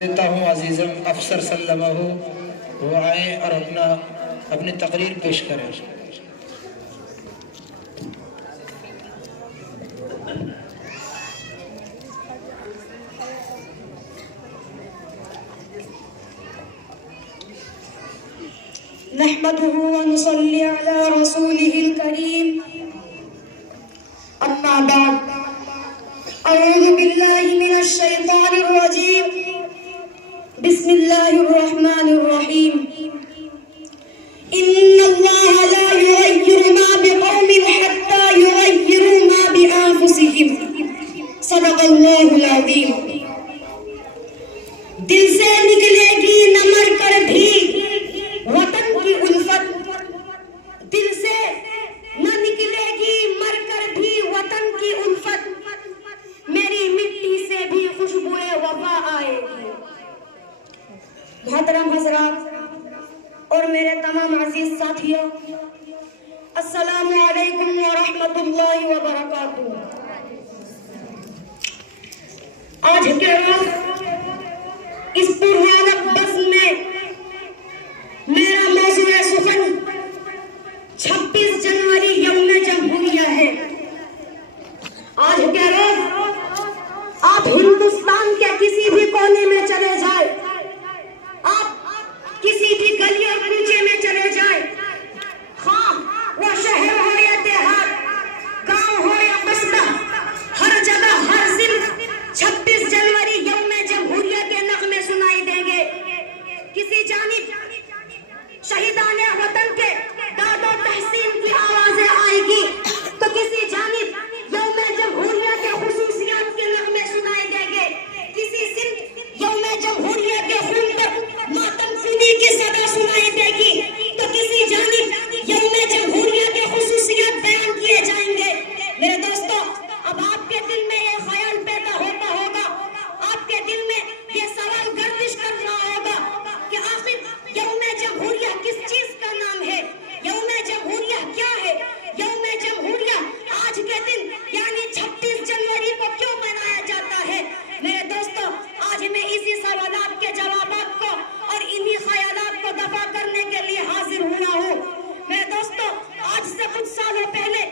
देता हूँ अजीज़म अफसर सल्लल्लाहु वो आए और अपनी तकरीर पेश करें। नहमदुहु व नुसल्ली अला रसूलिहिल करीम, अम्मा बाद, अऊज़ु बिल्लाहि मिनश शैतानिर रजीम, बिस्मिल्लाहिर रहमानिर रहीम। इन्नल्लाहा ला युग़य्यिरु मा बिक़ौमिन हत्ता युग़य्यिरु मा बिअन्फुसिहिम। सदक़ल्लाहुल अज़ीम। दिल से निकलेगी न मर कर भी वतन की उल्फत, दिल से न निकलेगी मर कर भी वतन की उल्फत, मेरी मिट्टी से भी खुशबुए वफा आएगी। मोहतरम हज़रात और मेरे तमाम अजीज साथियों, अस्सलामु अलैकुम व रहमतुल्लाहि व बरकातुहू। आज के रोज इस पुरहानक बज़्म में मेरा मौज़ूए सुख़न 26 जनवरी यौम जमहूरिया है। आज के रोज आप हिंदुस्तान के किसी भी कोने में चले जाए, आप किसी भी गली और कूचे में चले जाए, हाँ वो शहर हो या देहात, गांव हो या कस्बा, हर जगह हर जिल 26 जनवरी यौम जमहूरिया के नग़मे सुनाई देंगे। किसी जानिब शहीदाने वतन के दादो तहसीन की आवाजें आएगी, तो किसी जानिब यौम जमहूरिया के खुसूसियात के नग़मे सुनाई देंगे। किसी सिंध यौम जमहूरिया के खून पर मातम सुनी की सदा सुनाई देगी, तो किसी जानिब यौम जमहूरिया के खुसूसियात बयान किए जाएंगे। मेरे दोस्तों, अब आपके दिल में ये ख्याल पैदा होता होगा, आपके दिल में ये सवाल गर्दिश कर रहा होगा कि आखिर यौम जमहूरिया किस चीज का नाम है, यौम जमहूरिया क्या है, यौम जमहूरिया आज के दिन यानी 26 जनवरी को क्यों मनाया जाता है। मेरे दोस्तों, आज मैं इसी सवालात के जवाबात को और इन्हीं ख्यालात को दफा करने के लिए हाजिर हुआ हूँ। मेरे दोस्तों, आज से कुछ सालों पहले